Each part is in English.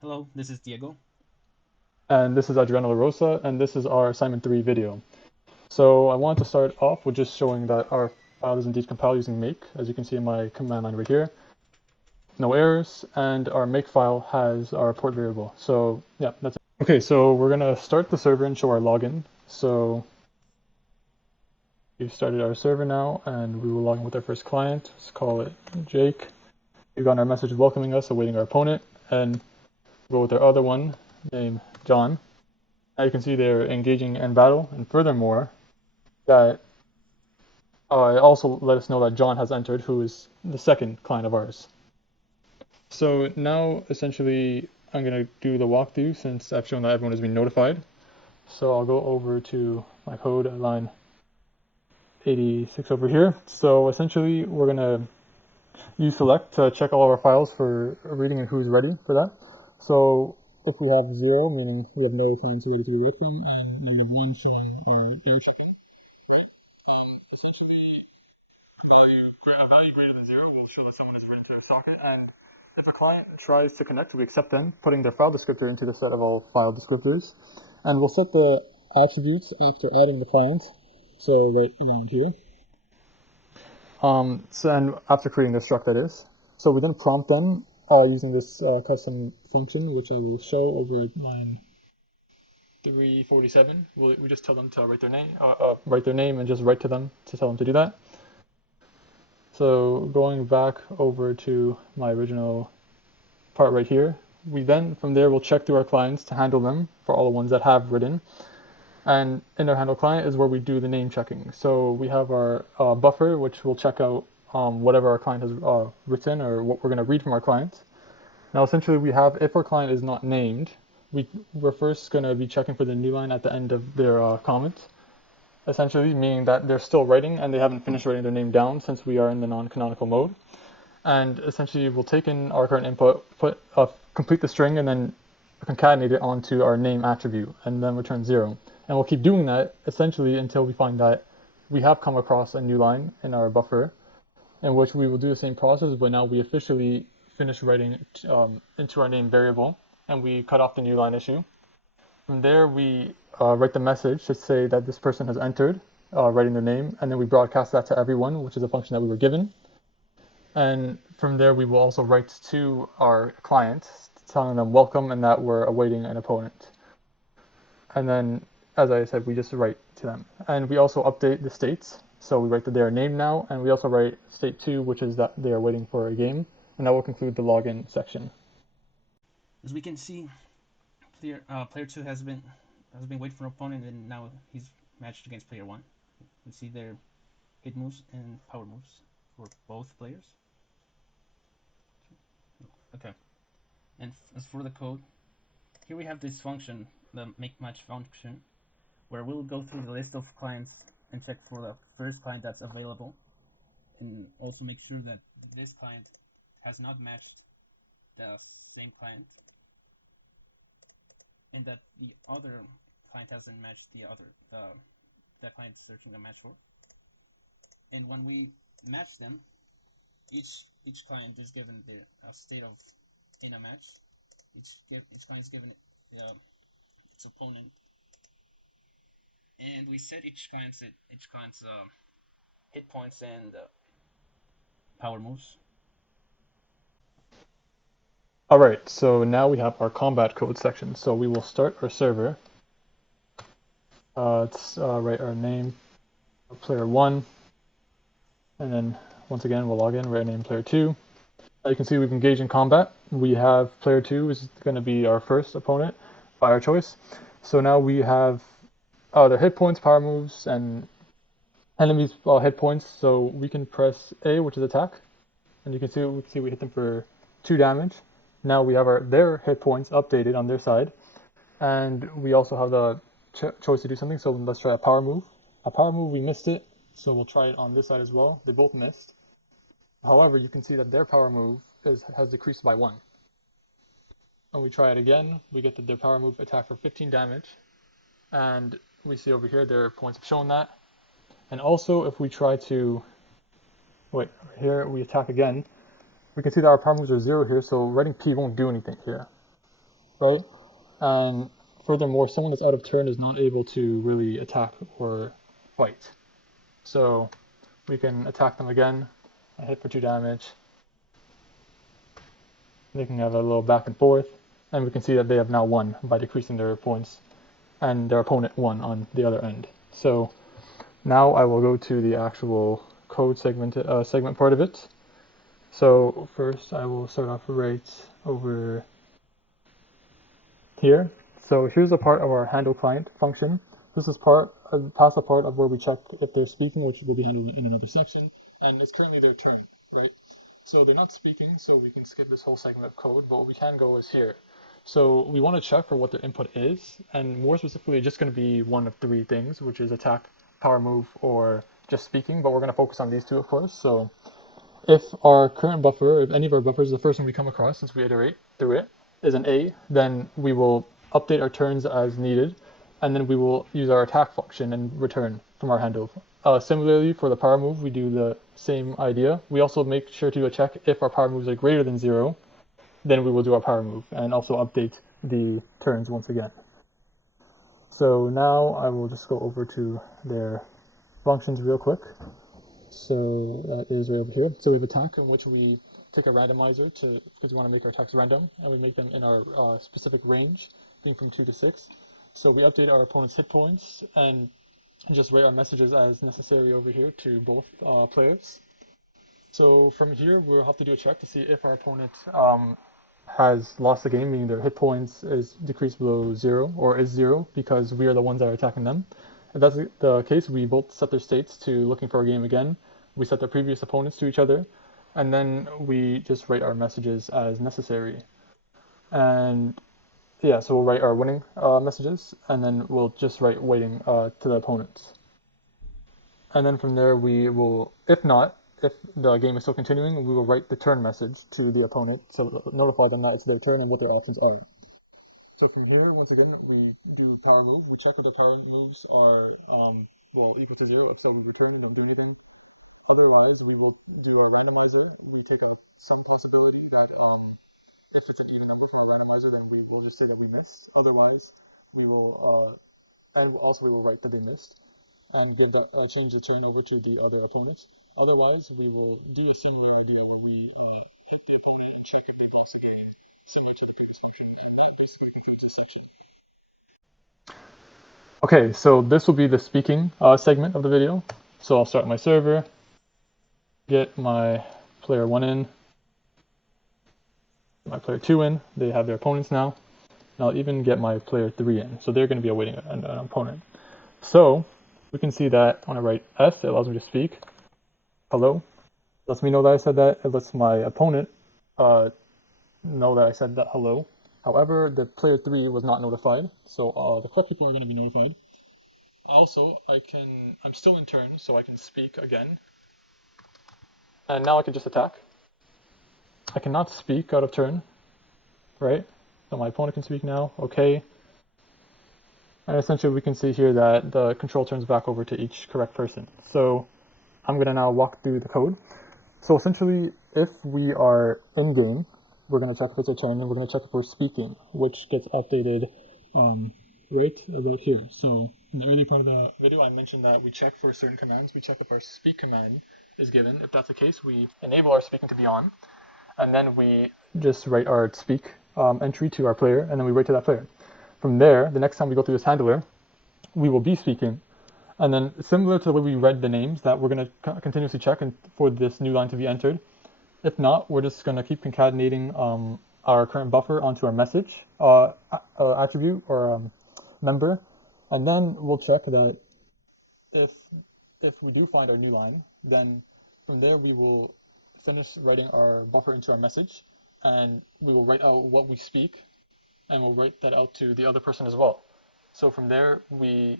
Hello, this is Diego. And this is Adriano La Rosa, and this is our assignment 3 video. So I wanted to start off with just showing that our file is indeed compiled using make, as you can see in my command line right here. No errors, and our Makefile has our port variable. So yeah, that's it. Okay, so we're gonna start the server and show our login. So we've started our server now, and we will log in with our first client. Let's call it Jake. We've got our message welcoming us, awaiting our opponent, and we'll go with our other one named John. Now you can see they're engaging in battle, and furthermore, that it also let us know that John has entered, who is the second client of ours. So now, essentially, I'm going to do the walkthrough since I've shown that everyone has been notified. So I'll go over to my code at line 86 over here. So essentially, we're going to use select to check all of our files for reading and who's ready for that. So if we have 0, meaning we have no clients ready to be read from, and -1 showing our error checking, right? Essentially, a value greater than 0 will show that someone has written to a socket, and if a client tries to connect, we accept them, putting their file descriptor into the set of all file descriptors, and we'll set the attributes after adding the client, so right around here. And after creating the struct, that is. So we then prompt them using this custom function, which I will show over at line 347. We just tell them to write their name, and just write to them to tell them to do that. So going back over to my original part right here, we then from there will check through our clients to handle them for all the ones that have written. And in our handle client is where we do the name checking. So we have our buffer, which will check out whatever our client has written or what we're going to read from our client. Now, essentially, we have if our client is not named, we're first going to be checking for the new line at the end of their comment, essentially meaning that they're still writing and they haven't finished writing their name down since we are in the non-canonical mode. And essentially, we'll take in our current input, complete the string, and then concatenate it onto our name attribute, and then return 0. And we'll keep doing that essentially until we find that we have come across a new line in our buffer, in which we will do the same process, but now we officially finish writing into our name variable, and we cut off the new line issue. From there, we write the message to say that this person has entered, writing their name, and then we broadcast that to everyone, which is a function that we were given. And from there, we will also write to our client, telling them welcome and that we're awaiting an opponent. And then, as I said, we just write to them. And we also update the states. So we write that they are named now, and we also write state 2, which is that they are waiting for a game. And that will conclude the login section. As we can see, player two has been waiting for an opponent, and now he's matched against player one. You see their hit moves and power moves for both players. Okay, and as for the code, here we have this function, the make match function, where we'll go through the list of clients and check for the first client that's available, and also make sure that this client has not matched the same client, and that the other client hasn't matched the client searching a match for. And when we match them, each client is given their state of in a match. Each client is given its opponent, and we set each client's hit points and power moves. All right, so now we have our combat code section. So we will start our server. Let's write our name, player 1, and then once again we'll log in, write name player 2. You can see we've engaged in combat. We have player 2 is going to be our first opponent by our choice. So now we have their hit points, power moves, and enemies' hit points. So we can press A, which is attack, and you can see we hit them for 2 damage. Now we have their hit points updated on their side, and we also have the choice to do something. So let's try a power move. A power move, we missed it, so we'll try it on this side as well. They both missed. However, you can see that their power move has decreased by 1. And we try it again, we get that their power move attack for 15 damage. And we see over here their points have shown that. And also, if we try to, wait, here we attack again, we can see that our power moves are 0 here, so writing P won't do anything here. right? And furthermore, someone that's out of turn is not able to really attack or fight. So we can attack them again, hit for 2 damage. They can have a little back and forth, and we can see that they have now won by decreasing their points, and their opponent won on the other end. So now I will go to the actual code segment part of it. So first I will start off right over here. So here's a part of our handle client function. This is past the part of where we check if they're speaking, which will be handled in another section, and it's currently their turn, right? So they're not speaking, so we can skip this whole segment of code, but what we can go is here. So we want to check for what their input is, and more specifically, it's just going to be one of 3 things, which is attack, power move, or just speaking, but we're going to focus on these 2, of course. So if our current buffer, if any of our buffers, the first one we come across since we iterate through it, is an A, then we will update our turns as needed, and then we will use our attack function and return from our handle. Similarly, for the power move, we do the same idea. We also make sure to check if our power moves are greater than 0, then we will do our power move, and also update the turns once again. So now I will just go over to their functions real quick. So that is right over here. So we have attack, in which we take a randomizer because we want to make our attacks random, and we make them in our specific range, being from 2 to 6. So we update our opponent's hit points and just write our messages as necessary over here to both players. So from here, we'll have to do a check to see if our opponent has lost the game, meaning their hit points is decreased below 0 or is 0 because we are the ones that are attacking them. If that's the case, we both set their states to looking for a game again. We set their previous opponents to each other, and then we just write our messages as necessary. And yeah, so we'll write our winning messages, and then we'll just write waiting to the opponents. And then from there, we will, if the game is still continuing, we will write the turn message to the opponent to notify them that it's their turn and what their options are. So from here, once again, we do power move. We check if their power moves are equal to 0. If so, we return and don't do anything. Otherwise, we will do our randomizer. We take some possibility that if it's an even number from our randomizer, then we will just say that we missed. Otherwise, we will, and also we will write that they missed, and change the turn over to the other opponent. Otherwise, we will do a similar idea where we hit the opponent and check if they've lost a game, similar to the previous function, and that basically concludes this section. Okay, so this will be the speaking segment of the video. So I'll start my server, get my player 1 in, my player 2 in, they have their opponents now, and I'll even get my player 3 in, so they're going to be awaiting an opponent. So we can see that when I write S, it allows me to speak. Hello, lets me know that I said that. It lets my opponent know that I said that hello. However, the player 3 was not notified, so the correct people are going to be notified. Also, I'm still in turn, so I can speak again. And now I can just attack. I cannot speak out of turn, right? So my opponent can speak now, okay. And essentially we can see here that the control turns back over to each correct person. So I'm going to now walk through the code. So essentially, if we are in game, we're going to check if it's a turn, and we're going to check if we're speaking, which gets updated right about here. So in the earlier part of the video, I mentioned that we check for certain commands. We check if our speak command is given. If that's the case, we enable our speaking to be on, and then we just write our speak entry to our player, and then we write to that player. From there, the next time we go through this handler, we will be speaking. And then similar to the way we read the names, that we're going to continuously check for this new line to be entered. If not, we're just going to keep concatenating our current buffer onto our message attribute or member. And then we'll check that if we do find our new line, then from there we will finish writing our buffer into our message, and we will write out what we speak, and we'll write that out to the other person as well. So from there,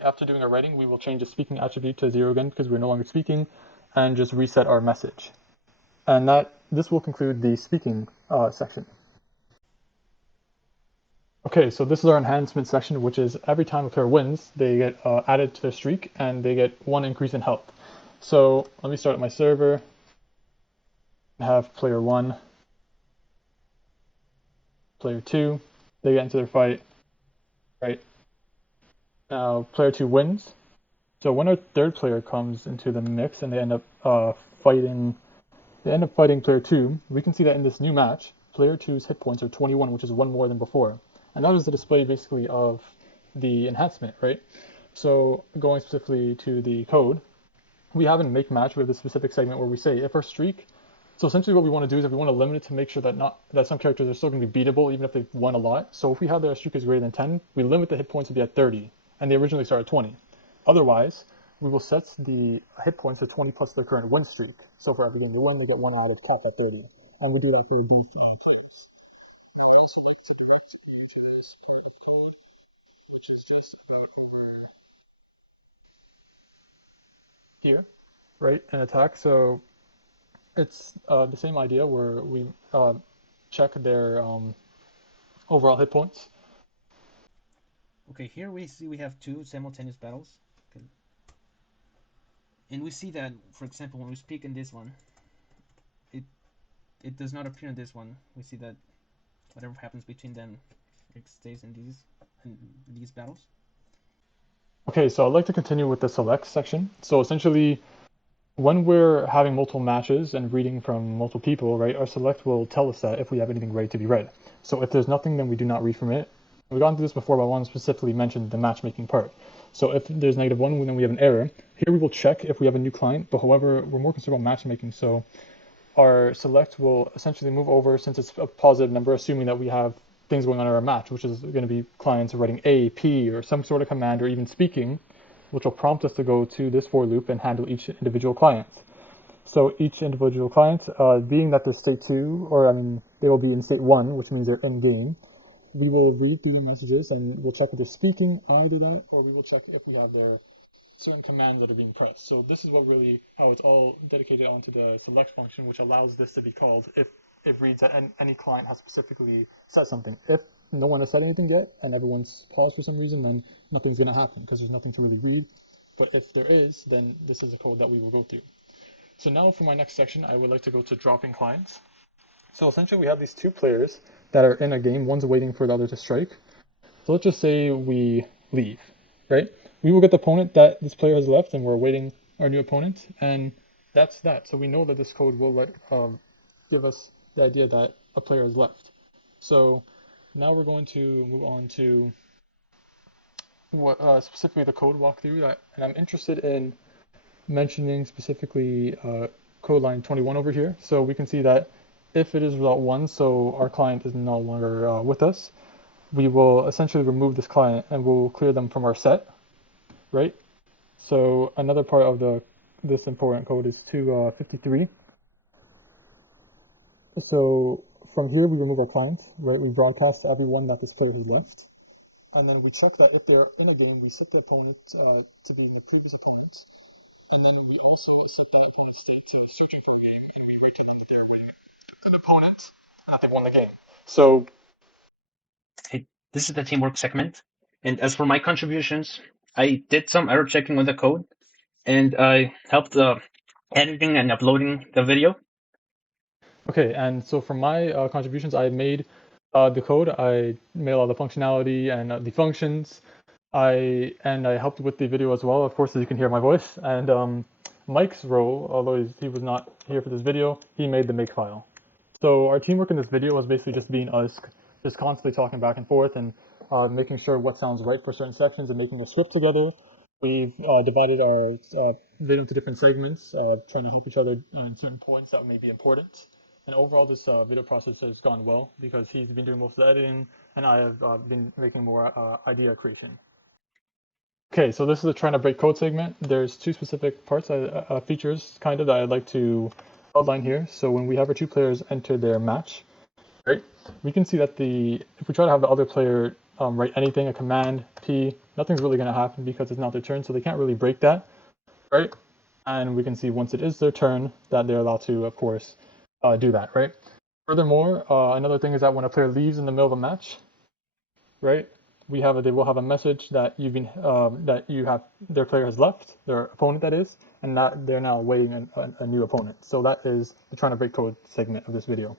after doing our writing, we will change the speaking attribute to 0 again because we're no longer speaking, and just reset our message. And this will conclude the speaking section. Okay, so this is our enhancement section, which is every time a player wins, they get added to their streak, and they get 1 increase in health. So let me start at my server. I have player 1, player 2. they get into their fight, right? Now player 2 wins. So when our third player comes into the mix and they end up fighting player 2, we can see that in this new match, player 2's hit points are 21, which is one more than before. And that is the display basically of the enhancement, right? So going specifically to the code, we have in make match, we have this specific segment where we say if our streak, so essentially what we want to do is if we want to limit it to make sure that some characters are still going to be beatable even if they've won a lot. So if we have their streak is greater than 10, we limit the hit points to be at 30, and they originally start at 20. Otherwise, we will set the hit points to 20 plus their current win streak. So for every game they win, they get one added, capped at 30. And we do that for both players. Now I also like to direct you to this part of code, which is just about over here, right, in attack. So it's the same idea where we check their overall hit points. Okay, here we see we have two simultaneous battles. Okay. And we see that, for example, when we speak in this one, it does not appear in this one. We see that whatever happens between them, it stays in these battles. Okay, so I'd like to continue with the select section. So essentially, when we're having multiple matches and reading from multiple people, right, our select will tell us that if we have anything ready to be read. So if there's nothing, then we do not read from it. We've gone through this before, but I want to specifically mention the matchmaking part. So if there's -1, then we have an error. Here we will check if we have a new client, but however, we're more concerned about matchmaking. So our select will essentially move over, since it's a positive number, assuming that we have things going on in our match, which is going to be clients writing A, P, or some sort of command, or even speaking, which will prompt us to go to this for loop and handle each individual client. So each individual client, being that they're state 2, or I mean, they will be in state 1, which means they're in game, we will read through their messages and we'll check if they're speaking, either that, or we will check if we have their certain commands that are being pressed. So this is what really how it's all dedicated onto the select function, which allows this to be called if it reads that any client has specifically said something. If no one has said anything yet and everyone's paused for some reason, then nothing's going to happen because there's nothing to really read. But if there is, then this is the code that we will go through. So now for my next section, I would like to go to dropping clients. So essentially we have these two players that are in a game. One's waiting for the other to strike. So let's just say we leave, right? We will get the opponent that this player has left, and we're awaiting our new opponent, and that's that. So we know that this code will give us the idea that a player has left. So now we're going to move on to what specifically the code walkthrough, and I'm interested in mentioning specifically code line 21 over here. So we can see that if it is result 1, so our client is no longer with us, we will essentially remove this client and we'll clear them from our set, right? So another part of this important code is 253. So from here we remove our client, right? We broadcast to everyone that this player has left, and then we check that if they're in a game, we set the opponent to be in the previous opponent, and then we also set that opponent's state to searching for a game, and we write to them that they're waiting an opponent and that they've won the game. So Hey, this is the teamwork segment. And as for my contributions, I did some error checking on the code, and I helped editing and uploading the video. okay, and so for my contributions, I made the code. I made all the functionality and the functions. I helped with the video as well. Of course, as you can hear my voice. And Mike's role, although he was not here for this video, he made the Makefile. So our teamwork in this video was basically just being us, just constantly talking back and forth and making sure what sounds right for certain sections and making a script together. We've divided our video into different segments, trying to help each other in certain points that may be important. And overall, this video process has gone well because he's been doing most of the editing and I have been making more idea creation. Okay, so this is the trying to break code segment. There's two specific parts, features kind of that I'd like to outline here. So when we have our two players enter their match, right, we can see that if we try to have the other player write anything, a command, P, nothing's really going to happen because it's not their turn, so they can't really break that, right? And we can see once it is their turn that they're allowed to, of course, do that, right? Furthermore, another thing is that when a player leaves in the middle of a match, right, they will have a message that their player has left, their opponent that is, and that they're now awaiting a new opponent. So that is the trying to break code segment of this video.